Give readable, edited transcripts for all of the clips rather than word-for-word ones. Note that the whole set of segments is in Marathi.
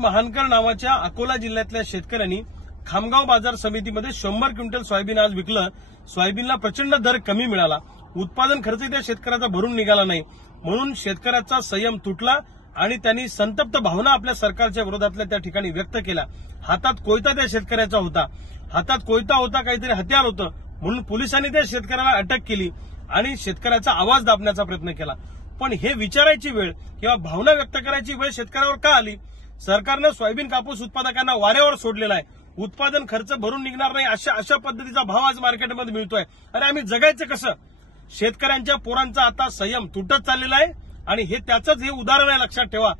महानकर नावाच्या अकोला जिल्ह्यातल्या शेतकऱ्यांनी खामगाव बाजार समितीमध्ये 100 क्विंटल सोयाबीन आज विकलं। सोयाबीनला प्रचंड दर कमी मिळाला, उत्पादन खर्च त्या शेतकऱ्याचा भरून निघाला नाही, म्हणून शेतकऱ्याचा संयम तुटला आणि त्यांनी संतप्त भावना आपल्या सरकारच्या विरोधातल्या त्या ठिकाणी व्यक्त केल्या। हातात कोयता त्या शेतकऱ्याचा होता, काहीतरी हत्यार होतं, म्हणून पोलिसांनी त्या शेतकऱ्याला अटक केली आणि शेतकऱ्याचा आवाज दाबण्याचा प्रयत्न केला। पण हे विचारायची वेळ किंवा भावना व्यक्त करायची वेळ शेतकऱ्यावर का आली? सरकारनं सोयाबीन कापूस उत्पादकांना वाऱ्यावर सोडलेला आहे, उत्पादन खर्च भरून निघणार नाही अशा पद्धतीचा भाव आज मार्केटमध्ये मिळतोय। अरे आम्ही जगायचं कसं? शेतकऱ्यांच्या पोरांचा आता संयम तुटत चाललेला आहे आणि हे त्याचंच हे उदाहरण आहे, लक्षात ठेवा।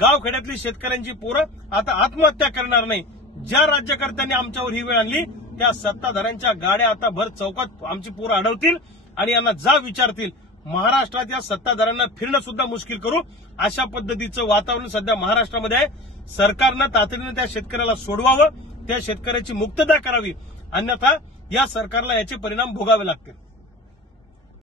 गावखेड्यातली शेतकऱ्यांची पोरं आता आत्महत्या करणार नाही। ज्या राज्यकर्त्यांनी आमच्यावर ही वेळ आणली त्या सत्ताधाऱ्यांच्या गाड्या आता भर चौकात आमची पोरं अडवतील आणि यांना जा विचारतील। महाराष्ट्रात या सत्ताधाऱ्यांना फिरणं सुद्धा मुश्किल करू अशा पद्धतीचं वातावरण सध्या महाराष्ट्रामध्ये आहे। सरकारनं तातडीनं त्या शेतकऱ्याला सोडवावं, त्या शेतकऱ्याची मुक्तता करावी, अन्यथा या सरकारला याचे परिणाम भोगावे लागतील।